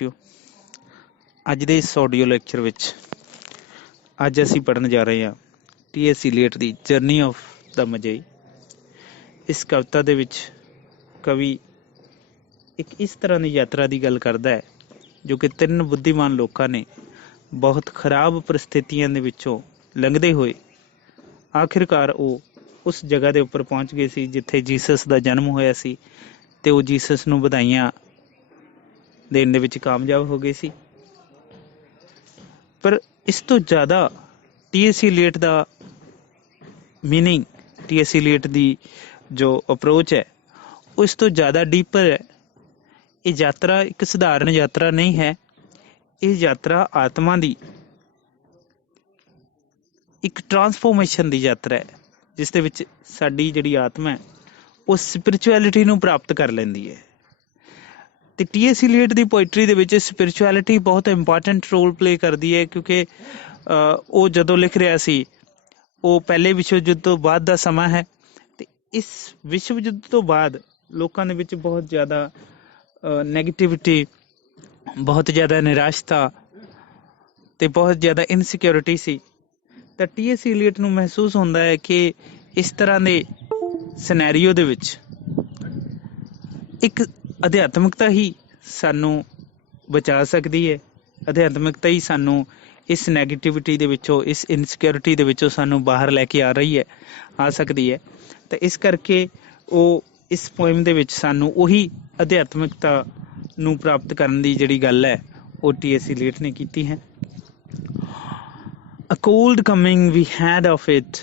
ਸਾਥੀਓ, ਅੱਜ ਦੇ ਇਸ ਆਡੀਓ ਲੈਕਚਰ ਵਿੱਚ ਅੱਜ ਅਸੀਂ ਪੜ੍ਹਨ ਜਾ ਰਹੇ ਹਾਂ ਟੀ.ਐਸ. ਇਲੀਅਟ ਦੀ ਜਰਨੀ ਆਫ ਦਾ ਮਜਈ। ਇਸ ਕਵਿਤਾ ਦੇ ਵਿੱਚ ਕਵੀ ਇੱਕ ਇਸ ਤਰ੍ਹਾਂ ਦੀ ਯਾਤਰਾ ਦੀ ਗੱਲ ਕਰਦਾ ਹੈ ਜੋ ਕਿ ਤਿੰਨ ਬੁੱਧੀਮਾਨ ਲੋਕਾਂ ਨੇ ਬਹੁਤ ਖਰਾਬ ਪਰਿਸਥਿਤੀਆਂ ਦੇ ਵਿੱਚੋਂ ਲੰਘਦੇ ਹੋਏ ਆਖਿਰਕਾਰ ਉਹ ਉਸ ਜਗ੍ਹਾ ਦੇ ਉੱਪਰ ਪਹੁੰਚ ਗਏ ਸੀ ਜਿੱਥੇ ਜੀਸਸ ਦਾ ਜਨਮ ਹੋਇਆ ਸੀ ਤੇ ਉਹ ਜੀਸਸ ਨੂੰ ਵਧਾਈਆਂ ਦੇਣ ਦੇ ਵਿੱਚ ਕਾਮਯਾਬ ਹੋ ਗਏ ਸੀ। ਪਰ ਇਸ ਤੋਂ ਜ਼ਿਆਦਾ ਟੀ.ਐਸ. ਇਲੀਅਟ ਦਾ ਮੀਨਿੰਗ, ਟੀ.ਐਸ. ਇਲੀਅਟ ਦੀ ਜੋ ਅਪਰੋਚ ਹੈ ਉਹ ਇਸ ਤੋਂ ਜ਼ਿਆਦਾ ਡੀਪਰ ਹੈ। ਇਹ ਯਾਤਰਾ ਇੱਕ ਸਧਾਰਨ ਯਾਤਰਾ ਨਹੀਂ ਹੈ, ਇਹ ਯਾਤਰਾ ਆਤਮਾ ਦੀ ਇੱਕ ਟਰਾਂਸਫੋਰਮੇਸ਼ਨ ਦੀ ਯਾਤਰਾ ਹੈ, ਜਿਸ ਦੇ ਵਿੱਚ ਸਾਡੀ ਜਿਹੜੀ ਆਤਮਾ ਹੈ ਉਹ ਸਪਿਰਿਚੁਅਲਿਟੀ ਨੂੰ ਪ੍ਰਾਪਤ ਕਰ ਲੈਂਦੀ ਹੈ। ਤੇ ਟੀ.ਐਸ. ਇਲੀਅਟ ਦੀ ਪੋਇਟਰੀ ਦੇ ਵਿੱਚ ਸਪਿਰਿਚੁਅਲਿਟੀ ਬਹੁਤ ਇੰਪੋਰਟੈਂਟ ਰੋਲ ਪਲੇ ਕਰਦੀ ਹੈ, ਕਿਉਂਕਿ ਉਹ ਜਦੋਂ ਲਿਖ ਰਿਹਾ ਸੀ ਉਹ ਪਹਿਲੇ ਵਿਸ਼ਵ ਯੁੱਧ ਤੋਂ ਬਾਅਦ ਦਾ ਸਮਾਂ ਹੈ ਤੇ ਇਸ ਵਿਸ਼ਵ ਯੁੱਧ ਤੋਂ ਬਾਅਦ ਲੋਕਾਂ ਦੇ ਵਿੱਚ ਬਹੁਤ ਜ਼ਿਆਦਾ ਨੈਗੇਟਿਵਿਟੀ, ਬਹੁਤ ਜ਼ਿਆਦਾ ਨਿਰਾਸ਼ਤਾ ਤੇ ਬਹੁਤ ਜ਼ਿਆਦਾ ਇਨਸਿਕਿਉਰਿਟੀ ਸੀ। ਤਾਂ ਟੀ.ਐਸ. ਇਲੀਅਟ ਨੂੰ ਮਹਿਸੂਸ ਹੁੰਦਾ ਹੈ ਕਿ ਇਸ ਤਰ੍ਹਾਂ ਦੇ ਸਿਨੈਰੀਓ ਦੇ ਵਿੱਚ ਇੱਕ ਅਧਿਆਤਮਿਕਤਾ ਹੀ ਸਾਨੂੰ ਬਚਾ ਸਕਦੀ ਹੈ। ਅਧਿਆਤਮਿਕਤਾ ਹੀ ਸਾਨੂੰ ਇਸ ਨੈਗੇਟਿਵਿਟੀ ਦੇ ਵਿੱਚੋਂ, ਇਸ ਇਨਸਿਕਿਉਰਿਟੀ ਦੇ ਵਿੱਚੋਂ ਸਾਨੂੰ ਬਾਹਰ ਲੈ ਕੇ ਆ ਸਕਦੀ ਹੈ। ਤਾਂ ਇਸ ਕਰਕੇ ਉਹ ਇਸ ਪੋਇਮ ਦੇ ਵਿੱਚ ਸਾਨੂੰ ਉਹੀ ਅਧਿਆਤਮਿਕਤਾ ਨੂੰ ਪ੍ਰਾਪਤ ਕਰਨ ਦੀ ਜਿਹੜੀ ਗੱਲ ਹੈ ਉਹ ਟੀ.ਐਸ. ਇਲੀਅਟ ਨੇ ਕੀਤੀ ਹੈ। A cold coming we had of it,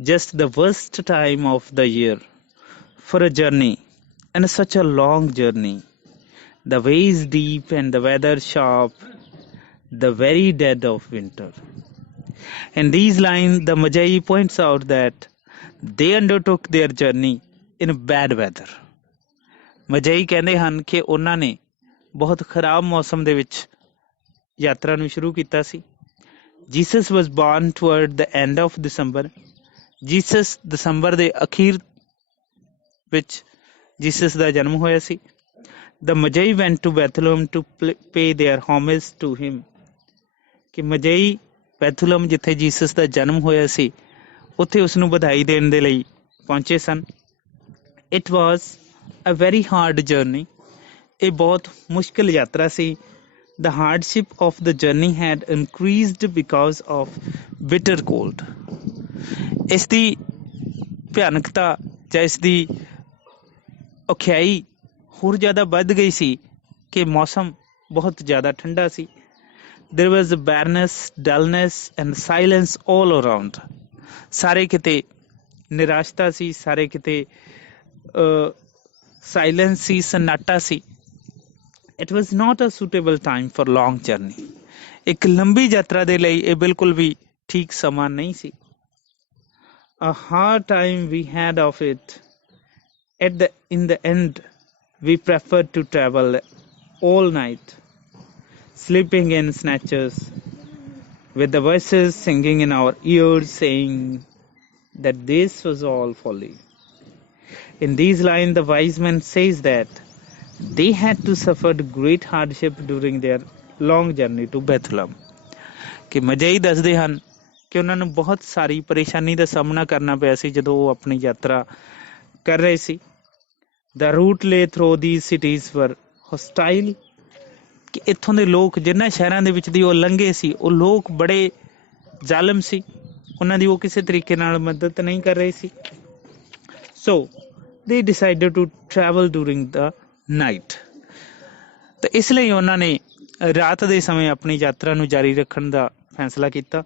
just the worst time of the year for a journey, and such a long journey. The ways deep and the weather sharp, the very dead of winter. In these lines, the Magi points out that they undertook their journey in bad weather. ਮਜਈ ਕਹਿੰਦੇ ਹਨ ਕਿ ਉਹਨਾਂ ਨੇ ਬਹੁਤ ਖਰਾਬ ਮੌਸਮ ਦੇ ਵਿੱਚ ਯਾਤਰਾ ਨੂੰ ਸ਼ੁਰੂ ਕੀਤਾ ਸੀ। Jesus was born toward the end of December. Jesus ਦਸੰਬਰ ਦੇ ਅਖੀਰ ਵਿੱਚ ਜੀਸਸ ਦਾ ਜਨਮ ਹੋਇਆ ਸੀ। The Magi went to Bethlehem to pay their homage to him. ਕਿ ਮਜਈ ਬੈਥਲਹਮ ਜਿੱਥੇ ਜੀਸਸ ਦਾ ਜਨਮ ਹੋਇਆ ਸੀ ਉੱਥੇ ਉਸ ਨੂੰ ਵਧਾਈ ਦੇਣ ਦੇ ਲਈ ਪਹੁੰਚੇ ਸਨ। It was a very hard journey. ਇਹ ਬਹੁਤ ਮੁਸ਼ਕਿਲ ਯਾਤਰਾ ਸੀ। The hardship of the journey had increased because of bitter cold. ਇਸ ਦੀ ਭਿਆਨਕਤਾ ਜਾਂ ਇਸ ਦੀ ਔਖਿਆਈ ਹੋਰ ਜ਼ਿਆਦਾ ਵੱਧ ਗਈ ਸੀ ਕਿ ਮੌਸਮ ਬਹੁਤ ਜ਼ਿਆਦਾ ਠੰਡਾ ਸੀ। There was barrenness, dullness and silence all around. ਸਾਰੇ ਕਿਤੇ ਨਿਰਾਸ਼ਤਾ ਸੀ, ਸਾਰੇ ਕਿਤੇ ਸਾਇਲੈਂਸ ਸੀ, ਸਨਾਟਾ ਸੀ। It was not a suitable time for long journey. ਇੱਕ ਲੰਬੀ ਯਾਤਰਾ ਦੇ ਲਈ ਇਹ ਬਿਲਕੁਲ ਵੀ ਠੀਕ ਸਮਾਂ ਨਹੀਂ ਸੀ। A hard time we had of it. In the end, we preferred to travel all night, sleeping in snatches, with the voices singing in our ears, saying that this was all folly. In these lines, the wise man says that they had to suffer great hardship during their long journey to Bethlehem. ਕਿ ਮਜਈ ਦੱਸਦੇ ਹਨ ਕਿ ਉਹਨਾਂ ਨੂੰ ਬਹੁਤ ਸਾਰੀ ਪਰੇਸ਼ਾਨੀ ਦਾ ਸਾਹਮਣਾ ਕਰਨਾ ਪਿਆ ਸੀ ਜਦੋਂ ਉਹ ਆਪਣੀ ਯਾਤਰਾ ਕਰ ਰਹੇ ਸੀ। The route lay through these cities were hostile. ਕਿ ਇੱਥੋਂ ਦੇ ਲੋਕ ਜਿਨ੍ਹਾਂ ਸ਼ਹਿਰਾਂ ਦੇ ਵਿੱਚ ਦੀ ਉਹ ਲੰਘੇ ਸੀ ਉਹ ਲੋਕ ਬੜੇ ਜ਼ਾਲਮ ਸੀ, ਉਹਨਾਂ ਦੀ ਉਹ ਕਿਸੇ ਤਰੀਕੇ ਨਾਲ ਮਦਦ ਨਹੀਂ ਕਰ ਰਹੇ ਸੀ। So they decided to travel during the night. ਤੇ ਇਸ ਲਈ ਉਹਨਾਂ ਨੇ ਰਾਤ ਦੇ ਸਮੇਂ ਆਪਣੀ ਯਾਤਰਾ ਨੂੰ ਜਾਰੀ ਰੱਖਣ ਦਾ ਫੈਸਲਾ ਕੀਤਾ।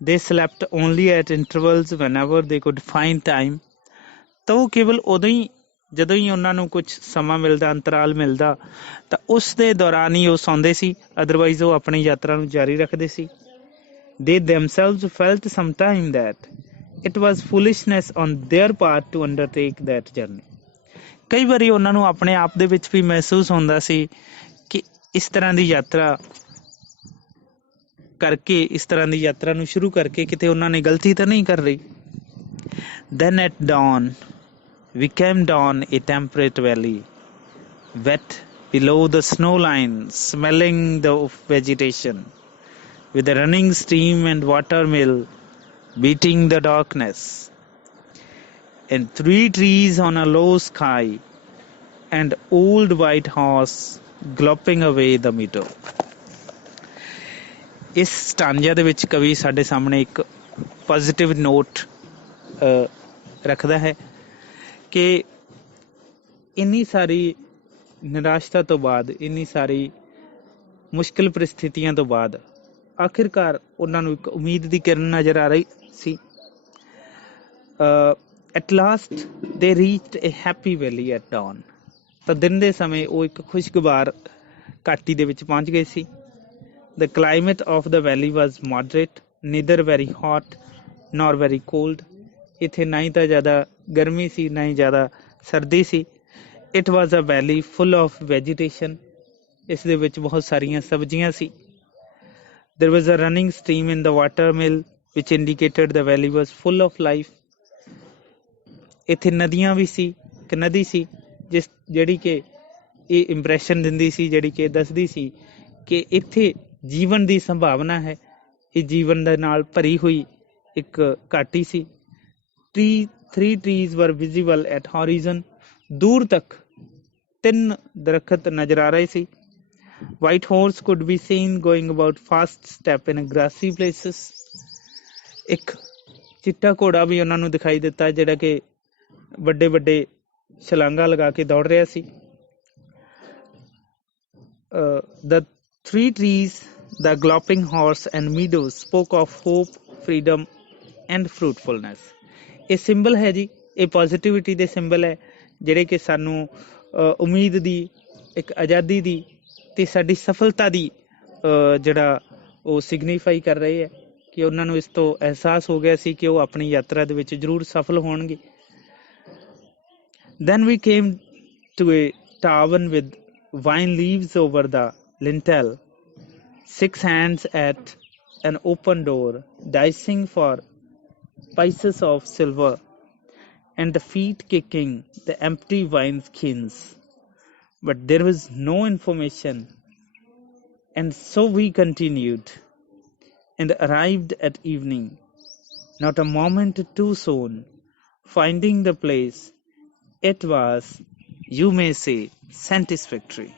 They slept only at intervals whenever they could find time. ਤਾਂ ਉਹ ਕੇਵਲ ਉਦੋਂ ਹੀ, ਜਦੋਂ ਹੀ ਉਹਨਾਂ ਨੂੰ ਕੁਝ ਸਮਾਂ ਮਿਲਦਾ, ਅੰਤਰਾਲ ਮਿਲਦਾ, ਤਾਂ ਉਸ ਦੇ ਦੌਰਾਨ ਹੀ ਉਹ ਸੌਂਦੇ ਸੀ, ਅਦਰਵਾਈਜ਼ ਉਹ ਆਪਣੀ ਯਾਤਰਾ ਨੂੰ ਜਾਰੀ ਰੱਖਦੇ ਸੀ। They themselves felt sometime that it was foolishness on their part to undertake that journey. ਕਈ ਵਾਰੀ ਉਹਨਾਂ ਨੂੰ ਆਪਣੇ ਆਪ ਦੇ ਵਿੱਚ ਵੀ ਮਹਿਸੂਸ ਹੁੰਦਾ ਸੀ ਕਿ ਇਸ ਤਰ੍ਹਾਂ ਦੀ ਯਾਤਰਾ ਕਰਕੇ, ਇਸ ਤਰ੍ਹਾਂ ਦੀ ਯਾਤਰਾ ਨੂੰ ਸ਼ੁਰੂ ਕਰਕੇ ਕਿਤੇ ਉਹਨਾਂ ਨੇ ਗਲਤੀ ਤਾਂ ਨਹੀਂ ਕਰ ਰਹੀ। Then at dawn we came down a temperate valley, wet below the snow line, smelling the vegetation, with a running stream and water mill beating the darkness, and 3 trees on a low sky, and old white horse galloping away the meadow. ਇਸ ਸਟਾਂਜਾ ਦੇ ਵਿੱਚ ਕਵੀ ਸਾਡੇ ਸਾਹਮਣੇ ਇੱਕ positive note ਰੱਖਦਾ ਹੈ ਕਿ ਇੰਨੀ ਸਾਰੀ ਨਿਰਾਸ਼ਤਾ ਤੋਂ ਬਾਅਦ, ਇੰਨੀ ਸਾਰੀ ਮੁਸ਼ਕਿਲ ਪਰਿਸਥਿਤੀਆਂ ਤੋਂ ਬਾਅਦ ਆਖਿਰਕਾਰ ਉਹਨਾਂ ਨੂੰ ਇੱਕ ਉਮੀਦ ਦੀ ਕਿਰਨ ਨਜ਼ਰ ਆ ਰਹੀ ਸੀ। ਐਟ ਲਾਸਟ ਦੇ reached A happy valley at down. ਤਾਂ ਦਿਨ ਦੇ ਸਮੇਂ ਉਹ ਇੱਕ ਖੁਸ਼ਗਵਾਰ ਘਾਟੀ ਦੇ ਵਿੱਚ ਪਹੁੰਚ ਗਏ ਸੀ। The climate of the valley was moderate, neither very hot nor very cold. ਇੱਥੇ ਨਾ ਹੀ ਤਾਂ ਜ਼ਿਆਦਾ ਗਰਮੀ ਸੀ, ਨਾ ਹੀ ਜ਼ਿਆਦਾ ਸਰਦੀ ਸੀ। It was a valley full of vegetation. ਇਸ ਦੇ ਵਿੱਚ ਬਹੁਤ ਸਾਰੀਆਂ ਸਬਜ਼ੀਆਂ ਸੀ। There was a running stream in the water mill which indicated the valley was full of life. ਇੱਥੇ ਨਦੀਆਂ ਵੀ ਸੀ, ਇੱਕ ਨਦੀ ਸੀ ਜਿਹੜੀ ਕਿ ਇਹ ਇੰਪ੍ਰੈਸ਼ਨ ਦਿੰਦੀ ਸੀ, ਜਿਹੜੀ ਕਿ ਦੱਸਦੀ ਸੀ ਕਿ ਇੱਥੇ ਜੀਵਨ ਦੀ ਸੰਭਾਵਨਾ ਹੈ। ਇਹ ਜੀਵਨ ਦੇ ਨਾਲ ਭਰੀ ਹੋਈ ਇੱਕ ਘਾਟੀ ਸੀ। 3 trees were visible at horizon. ਦੂਰ ਤੱਕ 3 ਦਰਖਤ ਨਜ਼ਰ ਆ ਰਹੇ ਸੀ। White horse could be seen going about fast step in grassy places. ਇੱਕ ਚਿੱਟਾ ਘੋੜਾ ਵੀ ਉਹਨਾਂ ਨੂੰ ਦਿਖਾਈ ਦਿੱਤਾ ਜਿਹੜਾ ਕਿ ਵੱਡੇ ਵੱਡੇ ਛਲਾਂਗਾ ਲਗਾ ਕੇ ਦੌੜ ਰਿਹਾ ਸੀ। The 3 trees, the galloping horse and meadows spoke of hope, freedom and fruitfulness. ਇਹ ਸਿੰਬਲ ਹੈ ਜੀ, ਇਹ ਪੋਜ਼ਿਟਿਵਿਟੀ ਦੇ ਸਿੰਬਲ ਹੈ ਜਿਹੜੇ ਕਿ ਸਾਨੂੰ ਉਮੀਦ ਦੀ, ਇੱਕ ਆਜ਼ਾਦੀ ਦੀ ਤੇ ਸਾਡੀ ਸਫਲਤਾ ਦੀ ਜਿਹੜਾ ਉਹ ਸਿਗਨੀਫਾਈ ਕਰ ਰਹੇ ਹੈ ਕਿ ਉਹਨਾਂ ਨੂੰ ਇਸ ਤੋਂ ਅਹਿਸਾਸ ਹੋ ਗਿਆ ਸੀ ਕਿ ਉਹ ਆਪਣੀ ਯਾਤਰਾ ਦੇ ਵਿੱਚ ਜ਼ਰੂਰ ਸਫਲ ਹੋਣਗੇ। Then we came to a tavern with vine leaves over the lintel, 6 hands at an open door, dicing for pieces of silver, and the feet kicking the empty wine skins. But there was no information, and so we continued, and arrived at evening, not a moment too soon, finding the place. It was, you may say, satisfactory.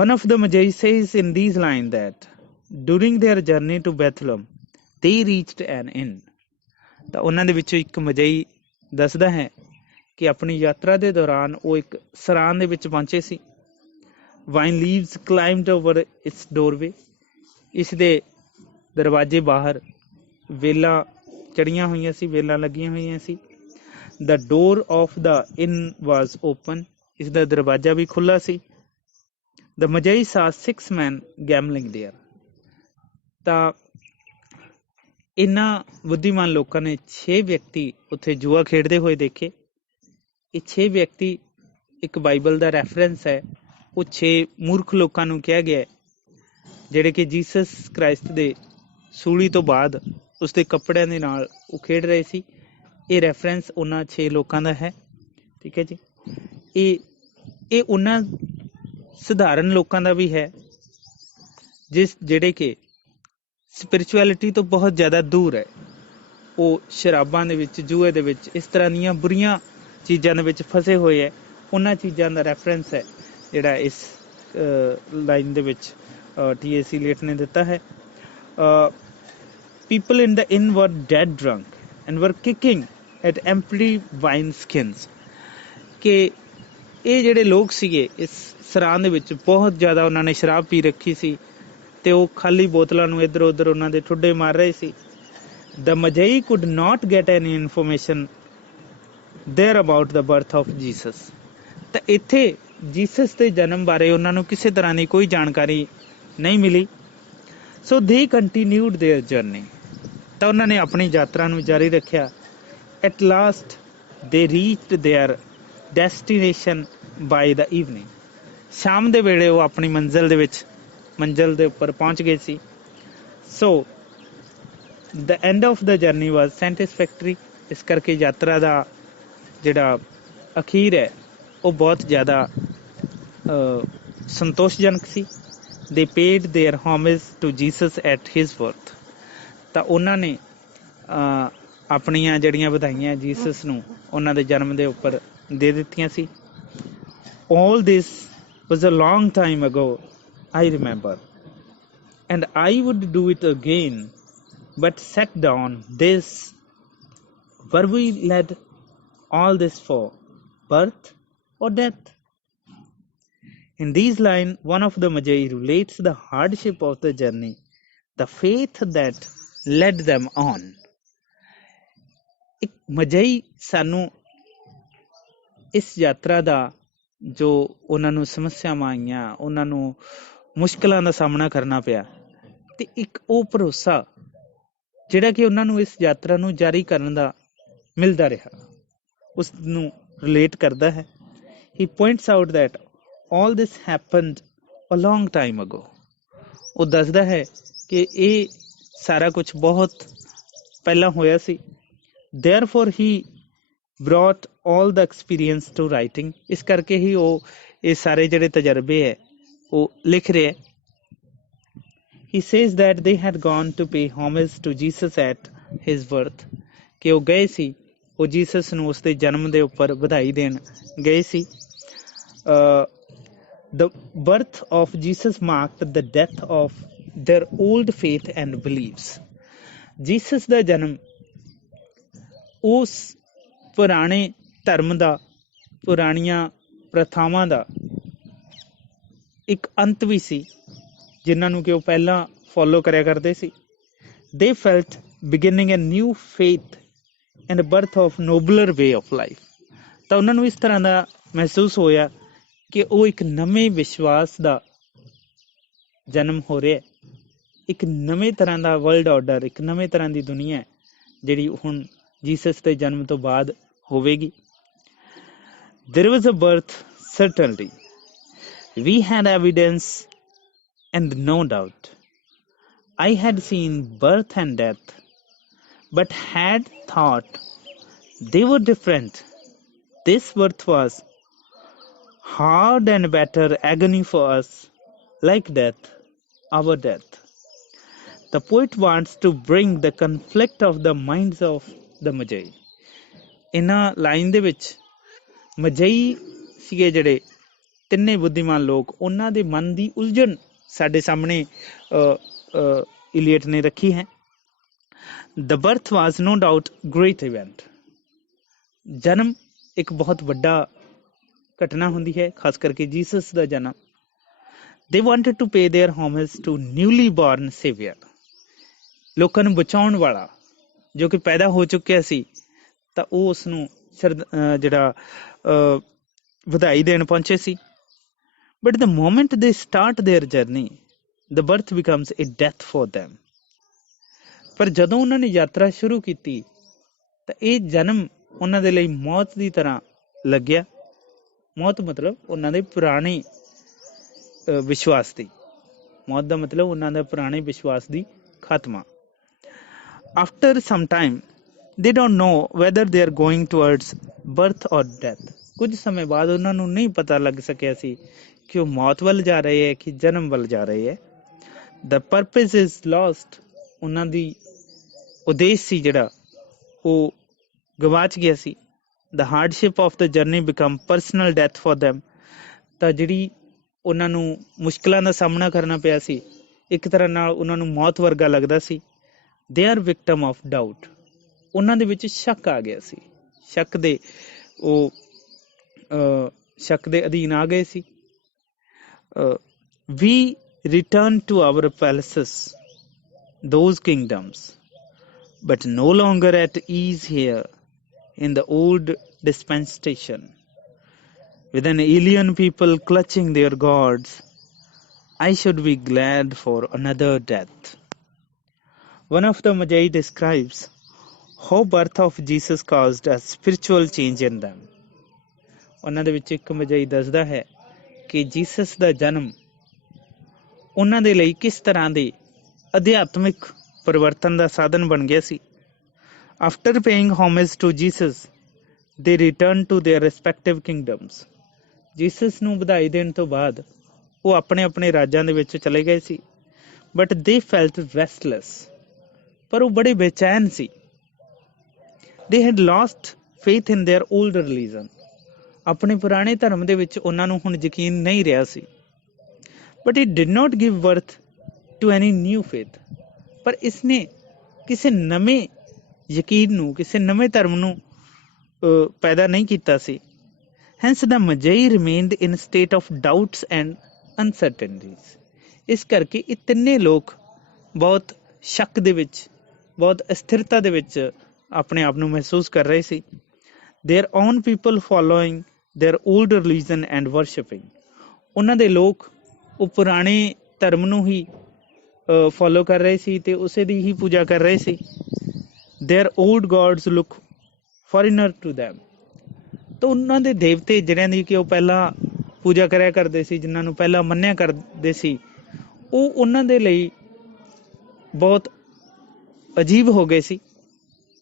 One of the Magi says in these lines that during their journey to Bethlehem, they reached an inn. ਤਾਂ ਉਹਨਾਂ ਦੇ ਵਿੱਚੋਂ ਇੱਕ ਮਜਈ ਦੱਸਦਾ ਹੈ ਕਿ ਆਪਣੀ ਯਾਤਰਾ ਦੇ ਦੌਰਾਨ ਉਹ ਇੱਕ ਸਰਾਂ ਦੇ ਵਿੱਚ ਪਹੁੰਚੇ ਸੀ। Vine leaves climbed over its doorway. ਇਸ ਦੇ ਦਰਵਾਜ਼ੇ ਬਾਹਰ ਵੇਲਾਂ ਚੜੀਆਂ ਹੋਈਆਂ ਸੀ, ਵੇਲਾਂ ਲੱਗੀਆਂ ਹੋਈਆਂ ਸੀ। The door of the inn was open. ਇਸ ਦਾ ਦਰਵਾਜ਼ਾ ਵੀ ਖੁੱਲਾ ਸੀ। The Magi saw 6 men gambling there. ਤਾਂ ਇਹਨਾਂ ਬੁੱਧੀਮਾਨ ਲੋਕਾਂ ਨੇ 6 ਵਿਅਕਤੀ ਉੱਥੇ ਜੂਆ ਖੇਡਦੇ ਹੋਏ ਦੇਖੇ। ਇਹ 6 ਵਿਅਕਤੀ ਇੱਕ ਬਾਈਬਲ ਦਾ ਰੈਫਰੈਂਸ ਹੈ। ਉਹ 6 ਮੂਰਖ ਲੋਕਾਂ ਨੂੰ ਕਿਹਾ ਗਿਆ ਜਿਹੜੇ ਕਿ ਜੀਸਸ ਕ੍ਰਾਈਸਟ ਦੇ ਸੂਲੀ ਤੋਂ ਬਾਅਦ ਉਸਦੇ ਕੱਪੜਿਆਂ ਦੇ ਨਾਲ ਉਹ ਖੇਡ ਰਹੇ ਸੀ। ਇਹ ਰੈਫਰੈਂਸ ਉਹਨਾਂ 6 ਲੋਕਾਂ ਦਾ ਹੈ। ਠੀਕ ਹੈ ਜੀ। ਇਹ ਉਹਨਾਂ ਸਧਾਰਨ ਲੋਕਾਂ ਦਾ ਵੀ ਹੈ ਜਿਹੜੇ ਕਿ ਸਪਿਰਿਚੁਅਲਿਟੀ ਤੋਂ ਬਹੁਤ ਜ਼ਿਆਦਾ ਦੂਰ ਹੈ। ਉਹ ਸ਼ਰਾਬਾਂ ਦੇ ਵਿੱਚ, ਜੂਏ ਦੇ ਵਿੱਚ, ਇਸ ਤਰ੍ਹਾਂ ਦੀਆਂ ਬੁਰੀਆਂ ਚੀਜ਼ਾਂ ਦੇ ਵਿੱਚ ਫਸੇ ਹੋਏ ਹੈ। ਉਹਨਾਂ ਚੀਜ਼ਾਂ ਦਾ ਰੈਫਰੈਂਸ ਹੈ ਜਿਹੜਾ ਇਸ ਲਾਈਨ ਦੇ ਵਿੱਚ T.A.C. Eliot ਨੇ ਦਿੱਤਾ ਹੈ। People in the inn were dead drunk and were kicking at empty wine skins. ਕਿ ਇਹ ਜਿਹੜੇ ਲੋਕ ਸੀਗੇ ਇਸ ਸਰਾਂ ਦੇ ਵਿੱਚ ਬਹੁਤ ਜ਼ਿਆਦਾ ਉਹਨਾਂ ਨੇ ਸ਼ਰਾਬ ਪੀ ਰੱਖੀ ਸੀ ਤੇ ਉਹ ਖਾਲੀ ਬੋਤਲਾਂ ਨੂੰ ਇੱਧਰ ਉੱਧਰ ਉਹਨਾਂ ਦੇ ਠੁੱਡੇ ਮਾਰ ਰਹੇ ਸੀ। The Magi could not get any information there about the birth of Jesus. ਤਾਂ ਇੱਥੇ ਜੀਸਸ ਦੇ ਜਨਮ ਬਾਰੇ ਉਹਨਾਂ ਨੂੰ ਕਿਸੇ ਤਰ੍ਹਾਂ ਦੀ ਕੋਈ ਜਾਣਕਾਰੀ ਨਹੀਂ ਮਿਲੀ। So they continued their journey. ਤਾਂ ਉਹਨਾਂ ਨੇ ਆਪਣੀ ਯਾਤਰਾ ਨੂੰ ਜਾਰੀ ਰੱਖਿਆ। At last they reached their destination by the evening. ਸ਼ਾਮ ਦੇ ਵੇਲੇ ਉਹ ਆਪਣੀ ਮੰਜ਼ਿਲ ਦੇ ਉੱਪਰ ਪਹੁੰਚ ਗਏ ਸੀ। So the end of the journey was satisfactory. ਇਸ ਕਰਕੇ ਯਾਤਰਾ ਦਾ ਜਿਹੜਾ ਅਖੀਰ ਹੈ ਉਹ ਬਹੁਤ ਜ਼ਿਆਦਾ ਸੰਤੋਸ਼ਜਨਕ ਸੀ। They paid their homage to Jesus at his birth. ਤਾਂ ਉਹਨਾਂ ਨੇ ਆਪਣੀਆਂ ਜਿਹੜੀਆਂ ਵਧਾਈਆਂ ਜੀਸਸ ਨੂੰ ਉਹਨਾਂ ਦੇ ਜਨਮ ਦੇ ਉੱਪਰ ਦੇ ਦਿੱਤੀਆਂ ਸੀ। All this was a long time ago, I remember, and I would do it again, but set down this. Were we led all this for birth or death? In these lines, one of the Magi relates the hardship of the journey, the faith that led them on. ਇੱਕ ਮਜਈ ਸਾਨੂੰ ਇਸ ਯਾਤਰਾ ਦਾ ਜੋ ਉਹਨਾਂ ਨੂੰ ਸਮੱਸਿਆਵਾਂ ਆਈਆਂ, ਉਹਨਾਂ ਨੂੰ ਮੁਸ਼ਕਲਾਂ ਦਾ ਸਾਹਮਣਾ ਕਰਨਾ ਪਿਆ, ਤੇ ਇੱਕ ਉਹ ਭਰੋਸਾ ਜਿਹੜਾ ਕਿ ਉਹਨਾਂ ਨੂੰ ਇਸ ਯਾਤਰਾ ਨੂੰ ਜਾਰੀ ਕਰਨ ਦਾ ਮਿਲਦਾ ਰਿਹਾ, ਉਸ ਨੂੰ ਰਿਲੇਟ ਕਰਦਾ ਹੈ। He points out that all this happened a long time ago. ਉਹ ਦੱਸਦਾ ਹੈ ਕਿ ਇਹ ਸਾਰਾ ਕੁਝ ਬਹੁਤ ਪਹਿਲਾਂ ਹੋਇਆ ਸੀ। Therefore he brought all the experience to writing. ਇਸ ਕਰਕੇ ਹੀ ਉਹ ਇਹ ਸਾਰੇ ਜਿਹੜੇ ਤਜਰਬੇ ਹੈ ਉਹ ਲਿਖ ਰਿਹਾ। He says that they had gone to pay homage to Jesus at his birth. ਕਿ ਉਹ ਗਏ ਸੀ, ਉਹ ਜੀਸਸ ਨੂੰ ਉਸਦੇ ਜਨਮ ਦੇ ਉੱਪਰ ਵਧਾਈ ਦੇਣ ਗਏ ਸੀ। The birth of Jesus marked the death of their old faith and beliefs. Jesus ਦਾ ਜਨਮ ਉਸ ਪੁਰਾਣੇ ਧਰਮ ਦਾ, ਪੁਰਾਣੀਆਂ ਪ੍ਰਥਾਵਾਂ ਦਾ ਇੱਕ ਅੰਤ ਵੀ ਸੀ, ਜਿਨ੍ਹਾਂ ਨੂੰ ਕਿ ਉਹ ਪਹਿਲਾਂ ਫੋਲੋ ਕਰਿਆ ਕਰਦੇ ਸੀ। They felt beginning a new faith and a birth of nobler way of life. ਤਾਂ ਉਹਨਾਂ ਨੂੰ ਇਸ ਤਰ੍ਹਾਂ ਦਾ ਮਹਿਸੂਸ ਹੋਇਆ ਕਿ ਉਹ ਇੱਕ ਨਵੇਂ ਵਿਸ਼ਵਾਸ ਦਾ ਜਨਮ ਹੋ ਰਿਹਾ, ਇੱਕ ਨਵੇਂ ਤਰ੍ਹਾਂ ਦਾ ਵਰਲਡ ਆਰਡਰ, ਇੱਕ ਨਵੇਂ ਤਰ੍ਹਾਂ ਦੀ ਦੁਨੀਆ ਜਿਹੜੀ ਹੁਣ ਜੀਸਸ ਦੇ ਜਨਮ ਤੋਂ ਬਾਅਦ ਹੋਵੇਗੀ। There was a birth, certainly. We had evidence and no doubt. I had seen birth and death, but had thought they were different. This birth was hard and better agony for us, like death, our death. The poet wants to bring the conflict of the minds of the Magi. ਇਹਨਾਂ line ਦੇ ਵਿੱਚ ਮਜਈ ਸੀਗੇ ਜਿਹੜੇ ਤਿੰਨੇ ਬੁੱਧੀਮਾਨ ਲੋਕ, ਉਹਨਾਂ ਦੇ ਮਨ ਦੀ ਉਲਝਣ ਸਾਡੇ ਸਾਹਮਣੇ ਇਲੀਅਟ ਨੇ ਰੱਖੀ ਹੈ। The birth was no doubt great event. ਜਨਮ ਇੱਕ ਬਹੁਤ ਵੱਡਾ ਘਟਨਾ ਹੁੰਦੀ ਹੈ, ਖਾਸ ਕਰਕੇ ਜੀਸਸ ਦਾ ਜਨਮ। They wanted to pay their homage to newly born savior. ਲੋਕਾਂ ਨੂੰ ਬਚਾਉਣ ਵਾਲਾ ਜੋ ਕਿ ਪੈਦਾ ਹੋ ਚੁੱਕਿਆ ਸੀ, ਤਾਂ ਉਹ ਉਸਨੂੰ ਜਿਹੜਾ ਵਧਾਈ ਦੇਣ ਪਹੁੰਚੇ ਸੀ। But the moment they start their journey, the birth becomes a death for them. ਪਰ ਜਦੋਂ ਉਹਨਾਂ ਨੇ ਯਾਤਰਾ ਸ਼ੁਰੂ ਕੀਤੀ ਤਾਂ ਇਹ ਜਨਮ ਉਹਨਾਂ ਦੇ ਲਈ ਮੌਤ ਦੀ ਤਰ੍ਹਾਂ ਲੱਗਿਆ। ਮੌਤ ਮਤਲਬ ਉਹਨਾਂ ਦੇ ਪੁਰਾਣੇ ਵਿਸ਼ਵਾਸ ਦੀ, ਮੌਤ ਦਾ ਮਤਲਬ ਉਹਨਾਂ ਦੇ ਪੁਰਾਣੇ ਵਿਸ਼ਵਾਸ ਦੀ ਖਾਤਮਾ। After some time, they don't know whether they are going towards birth or death. ਕੁਝ ਸਮੇਂ ਬਾਅਦ ਉਹਨਾਂ ਨੂੰ ਨਹੀਂ ਪਤਾ ਲੱਗ ਸਕਿਆ ਸੀ ਕਿ ਉਹ ਮੌਤ ਵੱਲ ਜਾ ਰਹੇ ਹੈ ਕਿ ਜਨਮ ਵੱਲ ਜਾ ਰਹੇ ਹੈ। The purpose is lost. ਉਹਨਾਂ ਦੀ ਉਦੇਸ਼ ਸੀ ਜਿਹੜਾ ਉਹ ਗਵਾਚ ਗਿਆ ਸੀ। The hardship of the journey become personal death for them. ਤਾਂ ਜਿਹੜੀ ਉਹਨਾਂ ਨੂੰ ਮੁਸ਼ਕਲਾਂ ਦਾ ਸਾਹਮਣਾ ਕਰਨਾ ਪਿਆ ਸੀ, ਇੱਕ ਤਰ੍ਹਾਂ ਨਾਲ ਉਹਨਾਂ ਨੂੰ ਮੌਤ ਵਰਗਾ ਲੱਗਦਾ ਸੀ। They are victim of doubt. ਉਹਨਾਂ ਦੇ ਵਿੱਚ ਸ਼ੱਕ ਆ ਗਿਆ ਸੀ, ਸ਼ੱਕ ਦੇ ਅਧੀਨ ਆ ਗਏ ਸੀ। We return to our palaces, those kingdoms, but no longer at ease here in the old dispensation. With an alien people clutching their gods, I should be glad for another death. One of the Magi describes how birth of Jesus caused a spiritual change in them. ਉਹਨਾਂ ਦੇ ਵਿੱਚ ਇੱਕ ਮਜਾਈ ਦੱਸਦਾ ਹੈ ਕਿ Jesus ਦਾ ਜਨਮ ਉਹਨਾਂ ਦੇ ਲਈ ਕਿਸ ਤਰ੍ਹਾਂ ਦੇ ਅਧਿਆਤਮਿਕ ਪਰਿਵਰਤਨ ਦਾ ਸਾਧਨ ਬਣ ਗਿਆ ਸੀ। After paying homage to Jesus, they returned to their respective kingdoms. Jesus ਨੂੰ ਵਧਾਈ ਦੇਣ ਤੋਂ ਬਾਅਦ ਉਹ ਆਪਣੇ ਆਪਣੇ ਰਾਜਾਂ ਦੇ ਵਿੱਚ ਚਲੇ ਗਏ ਸੀ, ਬਟ ਦੇ ਫੈਲਟ ਰੈਸਟਲੈਸ, ਪਰ ਉਹ ਬੜੇ ਬੇਚੈਨ ਸੀ। ਦੇ head last faith in there old religion, ਆਪਣੇ ਪੁਰਾਣੇ ਧਰਮ ਦੇ ਵਿੱਚ ਉਹਨਾਂ ਨੂੰ ਹੁਣ ਯਕੀਨ ਨਹੀਂ ਰਿਹਾ ਸੀ। But it did not give birth to any new faith, ਪਰ ਇਸਨੇ ਕਿਸੇ ਨਵੇਂ ਯਕੀਨ ਨੂੰ, ਕਿਸੇ ਨਵੇਂ ਧਰਮ ਨੂੰ ਪੈਦਾ ਨਹੀਂ ਕੀਤਾ ਸੀ। Hence the ਮਜਈ ਰਿਮੇਨਡ in state of doubts and ਅਨਸਰਟਨਟੀਜ਼। ਇਸ ਕਰਕੇ ਇਹ ਤਿੰਨੇ ਲੋਕ ਬਹੁਤ ਸ਼ੱਕ ਦੇ ਵਿੱਚ, ਬਹੁਤ ਅਸਥਿਰਤਾ ਦੇ ਵਿੱਚ ਆਪਣੇ ਆਪ ਨੂੰ ਮਹਿਸੂਸ ਕਰ ਰਹੇ ਸੀ। Their own people following their old religion and worshipping, ਉਹਨਾਂ ਦੇ ਲੋਕ ਉਹ ਪੁਰਾਣੇ ਧਰਮ ਨੂੰ ਹੀ ਫੋਲੋ ਕਰ ਰਹੇ ਸੀ ਤੇ ਉਸੇ ਦੀ ਹੀ ਪੂਜਾ ਕਰ ਰਹੇ ਸੀ। Their old gods look foreigner to them, ਤਾਂ ਉਹਨਾਂ ਦੇ ਦੇਵਤੇ ਜਿਹੜਿਆਂ ਦੀ ਕਿ ਉਹ ਪਹਿਲਾਂ ਪੂਜਾ ਕਰਿਆ ਕਰਦੇ ਸੀ, ਜਿਨ੍ਹਾਂ ਨੂੰ ਪਹਿਲਾਂ ਮੰਨਿਆ ਕਰਦੇ ਸੀ, ਉਹ ਉਹਨਾਂ ਦੇ ਲਈ ਬਹੁਤ ਅਜੀਬ ਹੋ ਗਏ ਸੀ।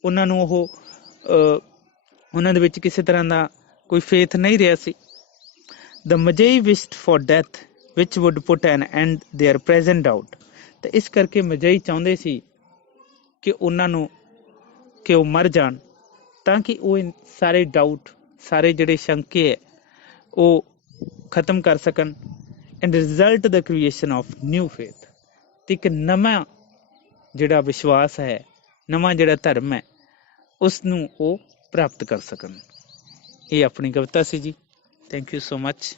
ਉਹਨਾਂ ਨੂੰ ਉਹਨਾਂ ਦੇ ਵਿੱਚ ਕਿਸੇ ਤਰ੍ਹਾਂ ਦਾ ਕੋਈ ਫੇਥ ਨਹੀਂ ਰਿਹਾ ਸੀ। The Magi wished for death which would put an end their present doubt, ਤੇ ਇਸ ਕਰਕੇ ਮਜਈ ਚਾਹੁੰਦੇ ਸੀ ਕਿ ਉਹਨਾਂ ਨੂੰ ਕਿ ਉਹ ਮਰ ਜਾਣ, ਤਾਂ ਕਿ ਉਹ ਸਾਰੇ ਡਾਊਟ, ਸਾਰੇ ਜਿਹੜੇ ਸ਼ੰਕੇ ਹੈ ਉਹ ਖਤਮ ਕਰ ਸਕਣ। End result the creation of new faith, ਤੇ ਇੱਕ ਨਵਾਂ ਜਿਹੜਾ ਵਿਸ਼ਵਾਸ ਹੈ, ਨਵਾਂ ਜਿਹੜਾ ਧਰਮ ਹੈ, ਉਸ ਨੂੰ ਉਹ ਪ੍ਰਾਪਤ ਕਰ ਸਕਣ। ਇਹ ਆਪਣੀ ਕਵਿਤਾ ਸੀ ਜੀ। Thank you so much.